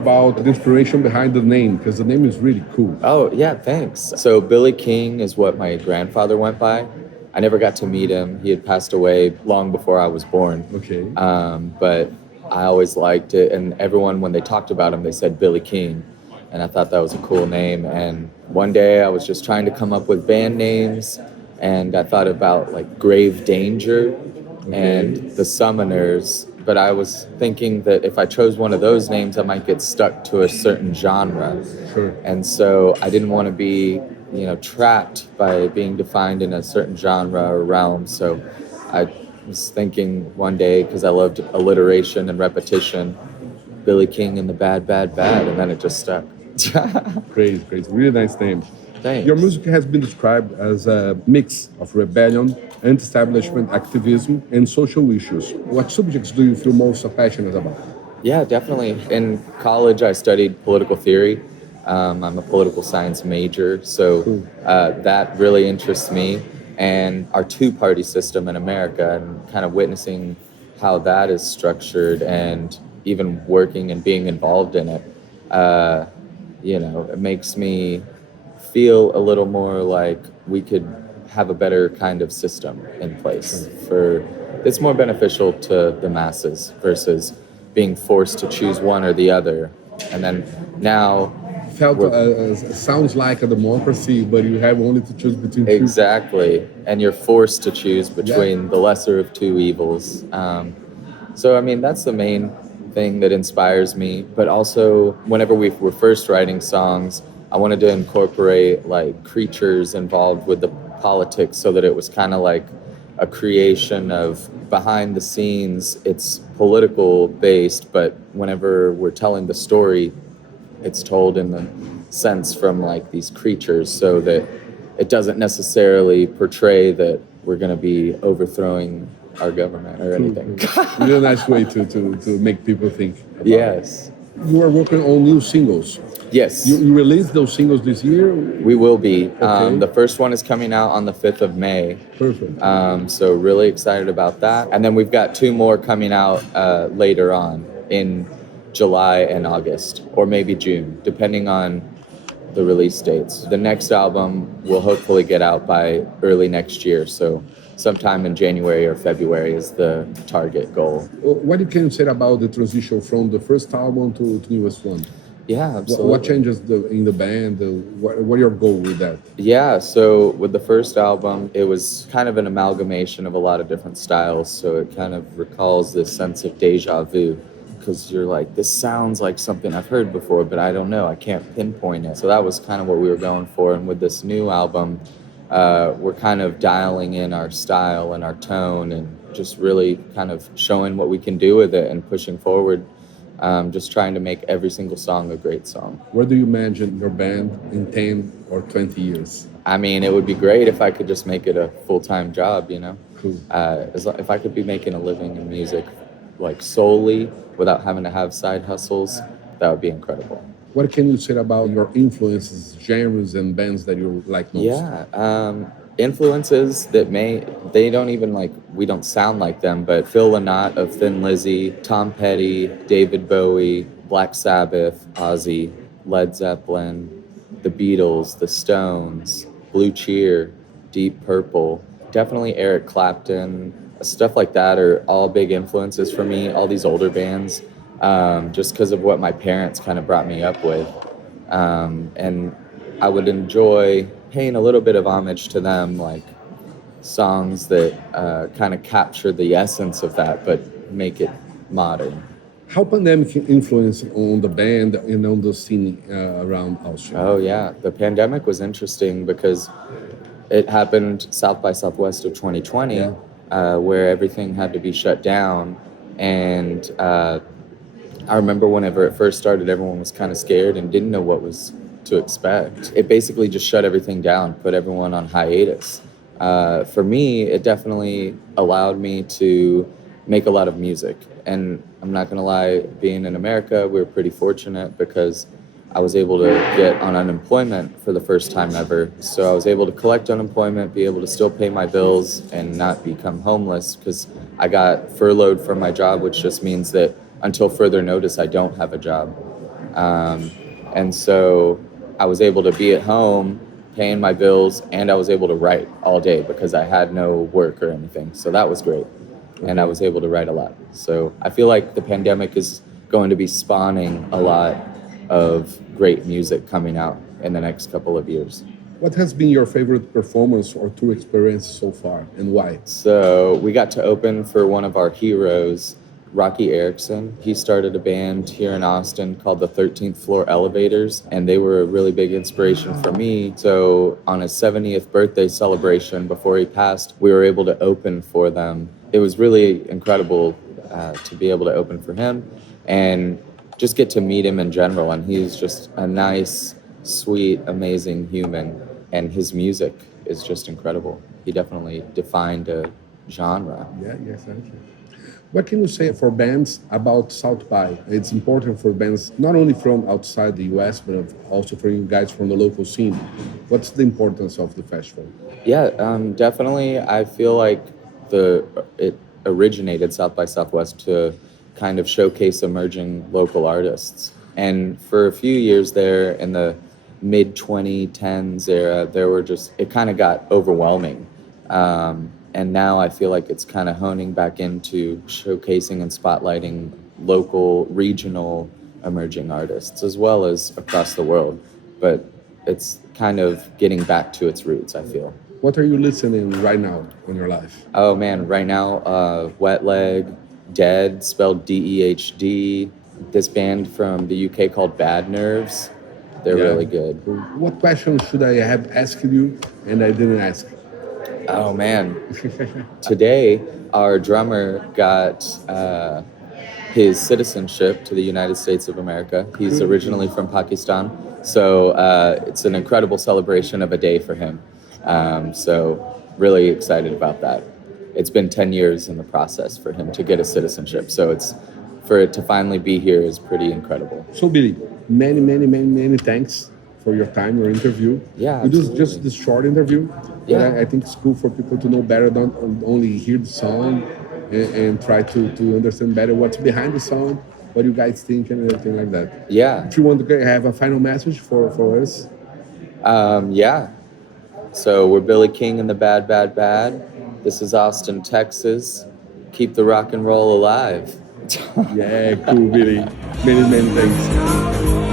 more about the inspiration behind the name? Because the name is really cool. Oh, yeah, thanks. So Billy King is what my grandfather went by. I never got to meet him. He had passed away long before I was born. Okay. But I always liked it. And everyone, when they talked about him, they said Billy King. And I thought that was a cool name. And one day I was just trying to come up with band names. And I thought about like Grave Danger and the Summoners. But I was thinking that if I chose one of those names, I might get stuck to a certain genre. Sure. And so I didn't want to be, trapped by being defined in a certain genre or realm. So I was thinking one day, because I loved alliteration and repetition, Billy King and the Bad, Bad, Bad, and then it just stuck. Great. Really nice name. Thanks. Your music has been described as a mix of rebellion, anti-establishment activism, and social issues. What subjects do you feel most passionate about? Yeah, definitely. In college, I studied political theory. I'm a political science major, so that really interests me. And our two-party system in America, and kind of witnessing how that is structured and even working and being involved in it, it makes me feel a little more like we could have a better kind of system in place it's more beneficial to the masses versus being forced to choose one or the other. And then now sounds like a democracy, but you have only to choose between two. Exactly. And you're forced to choose between the lesser of two evils. So, that's the main thing that inspires me. But also, whenever we were first writing songs, I wanted to incorporate like creatures involved with the politics so that it was kind of like a creation of behind the scenes. It's political based, but whenever we're telling the story, it's told in the sense from like these creatures, so that it doesn't necessarily portray that we're going to be overthrowing our government or anything. Really nice way to make people think about Yes. it. You are working on new singles. Yes. You released those singles this year? We will be. Okay. The first one is coming out on the 5th of May. Perfect. So really excited about that. And then we've got 2 more coming out later on in July and August, or maybe June, depending on the release dates. The next album will hopefully get out by early next year. So sometime in January or February is the target goal. What you can say about the transition from the first album to the newest one? Yeah, absolutely. What changes in the band? What are your goal with that? Yeah, so with the first album, it was kind of an amalgamation of a lot of different styles. So it kind of recalls this sense of deja vu, because you're like, this sounds like something I've heard before, but I don't know. I can't pinpoint it. So that was kind of what we were going for. And with this new album, we're kind of dialing in our style and our tone and just really kind of showing what we can do with it and pushing forward. Just trying to make every single song a great song. Where do you imagine your band in 10 or 20 years? It would be great if I could just make it a full-time job, Cool. If I could be making a living in music, like solely, without having to have side hustles, that would be incredible. What can you say about your influences, genres, and bands that you like most? Yeah, influences that we don't sound like them, but Phil Lynott of Thin Lizzy, Tom Petty, David Bowie, Black Sabbath, Ozzy, Led Zeppelin, the Beatles, the Stones, Blue Cheer, Deep Purple, definitely Eric Clapton, stuff like that are all big influences for me, all these older bands, just because of what my parents kind of brought me up with. And I would enjoy paying a little bit of homage to them, like songs that kind of capture the essence of that, but make it modern. How pandemic influence on the band and on the scene around Austria? Oh yeah, the pandemic was interesting because it happened South by Southwest of 2020, where everything had to be shut down. And I remember whenever it first started, everyone was kind of scared and didn't know what was to expect. It basically just shut everything down, put everyone on hiatus. For me, it definitely allowed me to make a lot of music. And I'm not gonna lie, being in America, we were pretty fortunate because I was able to get on unemployment for the first time ever. So I was able to collect unemployment, be able to still pay my bills and not become homeless, because I got furloughed from my job, which just means that until further notice, I don't have a job. And so I was able to be at home paying my bills, and I was able to write all day because I had no work or anything. So that was great. And I was able to write a lot. So I feel like the pandemic is going to be spawning a lot of great music coming out in the next couple of years. What has been your favorite performance or tour experience so far, and why? So we got to open for one of our heroes, Rocky Erickson. He started a band here in Austin called the 13th Floor Elevators, and they were a really big inspiration for me. So on his 70th birthday celebration before he passed, we were able to open for them. It was really incredible to be able to open for him and just get to meet him in general. And he's just a nice, sweet, amazing human, and his music is just incredible. He definitely defined a genre. Yeah, yes, thank you. What can you say for bands about South by? It's important for bands not only from outside the US, but also for you guys from the local scene. What's the importance of the festival? Yeah, definitely. I feel like it originated South by Southwest to kind of showcase emerging local artists. And for a few years there in the mid-2010s era, it kind of got overwhelming. And now I feel like it's kind of honing back into showcasing and spotlighting local, regional, emerging artists, as well as across the world. But it's kind of getting back to its roots, I feel. What are you listening right now in your life? Oh man, right now, Wet Leg, Dead, spelled D-E-H-D. This band from the UK called Bad Nerves. They're really good. What question should I have asked you and I didn't ask? Oh man. Today, our drummer got his citizenship to the United States of America. He's originally from Pakistan. So it's an incredible celebration of a day for him. So really excited about that. It's been 10 years in the process for him to get a citizenship. So for it to finally be here is pretty incredible. So Billy, many thanks for your time, your interview. Yeah, we do just this short interview. Yeah. But I think it's cool for people to know better, don't only hear the song and try to understand better what's behind the song, what you guys think and everything like that. Yeah. If you want to have a final message for us. Yeah. So we're Billy King and the Bad, Bad, Bad. This is Austin, Texas. Keep the rock and roll alive. Yeah, cool, Billy. Many thanks.